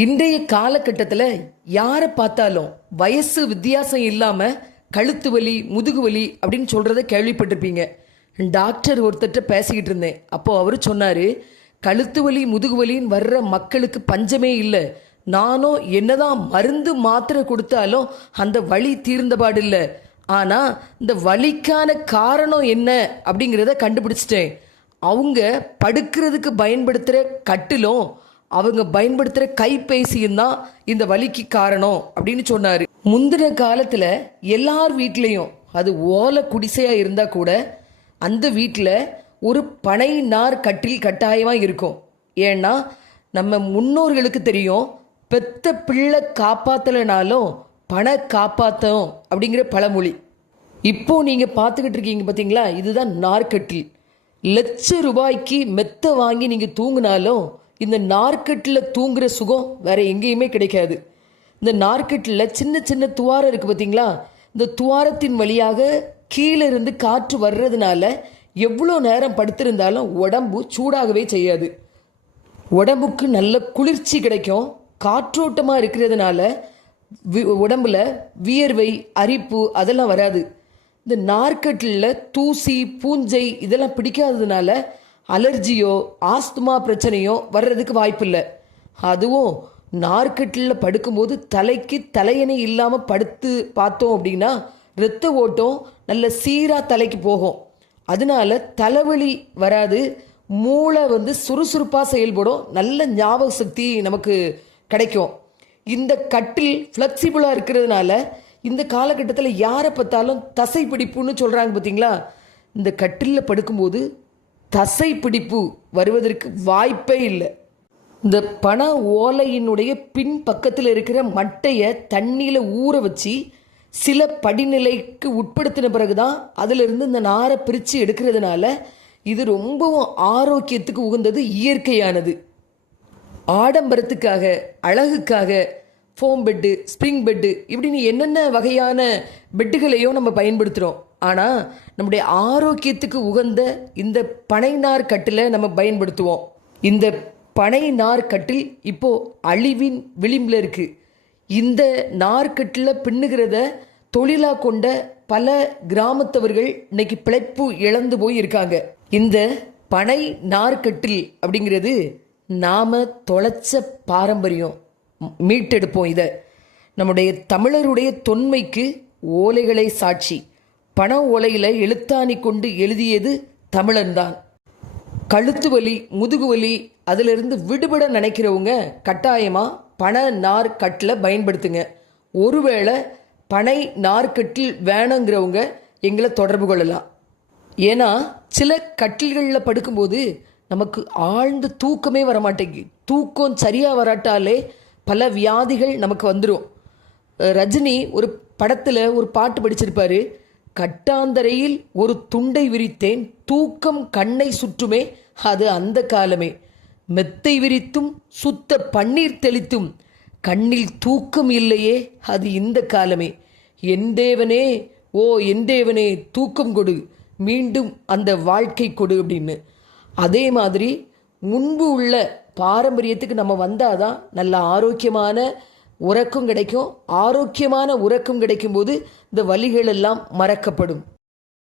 இன்றைய காலகட்டத்தில் யாரை பார்த்தாலும் வயசு வித்தியாசம் இல்லாமல் கழுத்து வலி முதுகு வலி அப்படின்னு சொல்கிறத கேள்விப்பட்டிருப்பீங்க. டாக்டர் ஒருத்தர்கிட்ட பேசிக்கிட்டு இருந்தேன். அப்போது அவர் சொன்னார் கழுத்து வலி முதுகு வலின்னு வர்ற மக்களுக்கு பஞ்சமே இல்லை. நானும் என்னதான் மருந்து மாத்திரை கொடுத்தாலும் அந்த வலி தீர்ந்தபாடு இல்லை. ஆனால் இந்த வலிக்கான காரணம் என்ன? அப்படிங்கிறத கண்டுபிடிச்சிட்டேன். அவங்க படுக்கிறதுக்கு பயன்படுத்துகிற கட்டிலும் அவங்க பயன்படுத்துகிற கைபேசியும் தான் இந்த வலிக்கு காரணம் அப்படின்னு சொன்னார். முந்தின காலத்தில் எல்லார் வீட்லேயும் அது ஓலை குடிசையாக இருந்தால் கூட அந்த வீட்டில் ஒரு பனை நார் கட்டில் கட்டாயமாக இருக்கும். ஏன்னா நம்ம முன்னோர்களுக்கு தெரியும் பெத்த பிள்ளை காப்பாற்றலைனாலும் பண காப்பாற்றும் அப்படிங்கிற பழமொழி. இப்போ நீங்கள் பார்த்துக்கிட்டு இருக்கீங்க பார்த்தீங்களா இதுதான் நார்கட்டில் லட்ச ரூபாய்க்கு மெத்த வாங்கி நீங்கள் தூங்கினாலும் இந்த நார்க்கட்டில் தூங்குற சுகம் வேற எங்கேயுமே கிடைக்காது. இந்த நார்க்கட்டில் சின்ன சின்ன துவாரம் இருக்குது பார்த்தீங்களா இந்த துவாரத்தின் வழியாக கீழே இருந்து காற்று வர்றதுனால எவ்வளோ நேரம் படுத்திருந்தாலும் உடம்பு சூடாகவே செய்யாது. உடம்புக்கு நல்ல குளிர்ச்சி கிடைக்கும். காற்றோட்டமாக இருக்கிறதுனால உடம்புல வியர்வை அரிப்பு அதெல்லாம் வராது. இந்த நார்க்கட்டில் தூசி பூஞ்சை இதெல்லாம் பிடிக்காததுனால அலர்ஜியோ ஆஸ்துமா பிரச்சனையோ வர்றதுக்கு வாய்ப்பில்லை. அதுவும் நார்க்கட்டில் படுக்கும்போது தலைக்கு தலையணை இல்லாமல் படுத்து பார்த்தோம் அப்படின்னா இரத்த ஓட்டம் நல்ல சீராக தலைக்கு போகும். அதனால தலைவலி வராது. மூளை வந்து சுறுசுறுப்பாக செயல்படும். நல்ல ஞாபக சக்தி நமக்கு கிடைக்கும். இந்த கட்டில் ஃப்ளெக்சிபிளாக இருக்கிறதுனால இந்த காலகட்டத்தில் யாரை பார்த்தாலும் தசை பிடிப்புன்னு சொல்கிறாங்க பார்த்தீங்களா இந்த கட்டிலில் படுக்கும்போது தசை பிடிப்பு வருவதற்கு வாய்ப்பே இல்லை. இந்த பண ஓலையினுடைய பின் பக்கத்தில் இருக்கிற மட்டையை தண்ணியில் ஊற வச்சு சில படிநிலைக்கு உட்படுத்தின பிறகு தான் அதிலிருந்து இந்த நாரை பிரித்து எடுக்கிறதுனால இது ரொம்பவும் ஆரோக்கியத்துக்கு உகந்தது இயற்கையானது. ஆடம்பரத்துக்காக அழகுக்காக ஃபோம் பெட்டு ஸ்ப்ரிங் பெட்டு இப்படின்னு என்னென்ன வகையான பெட்டுகளையோ நம்ம பயன்படுத்துகிறோம் ஆனால் நம்முடைய ஆரோக்கியத்துக்கு உகந்த இந்த பனை நார் கட்டில் நம்ம பயன்படுத்துவோம். இந்த பனை நார் கட்டில் இப்போது அழிவின் விளிம்பில் இருக்குது இந்த நார்க்கட்டில் பின்னுகிறத தொழிலாக கொண்ட பல கிராமத்தவர்கள் இன்னைக்கு பிழைப்பு இழந்து போய் இருக்காங்க இந்த பனை நார்கட்டில் அப்படிங்கிறது நாம் தொலைச்ச பாரம்பரியம். மீட்டெடுப்போம் இதை. நம்முடைய தமிழருடைய தொன்மைக்கு ஓலைகளை சாட்சி. பண ஓலையில் எழுத்தாணி கொண்டு எழுதியது தமிழன்தான் கழுத்து வலி முதுகு வலி அதிலிருந்து விடுபட நினைக்கிறவங்க கட்டாயமாக பண நார் கட்டில் பயன்படுத்துங்க. ஒருவேளை பனை நார்கட்டில் வேணுங்கிறவங்க எங்களை தொடர்பு கொள்ளலாம். ஏன்னா சில கட்டில்களில் படுக்கும்போது நமக்கு ஆழ்ந்த தூக்கமே வர மாட்டேங்குது தூக்கம் சரியாக வராட்டாலே பல வியாதிகள் நமக்கு வந்துடும் ரஜினி ஒரு படத்தில் ஒரு பாட்டு படிச்சிருப்பாரு. கட்டாந்தரையில் ஒரு துண்டை விரித்தேன். தூக்கம் கண்ணை சுற்றுமே அது அந்த காலமே. மெத்தை விரித்தும் சுத்த பன்னீர் தெளித்தும் கண்ணில் தூக்கம் இல்லையே அது இந்த காலமே. என் தேவனே ஓ என் தேவனே தூக்கம் கொடு மீண்டும் அந்த வாழ்க்கை கொடு அப்படின்னு. அதே மாதிரி முன்பு உள்ள பாரம்பரியத்துக்கு நம்ம வந்தாதான் நல்ல ஆரோக்கியமான உறக்கம் கிடைக்கும். ஆரோக்கியமான உறக்கம் கிடைக்கும்போது இந்த வலிகள் எல்லாம் மறக்கப்படும்.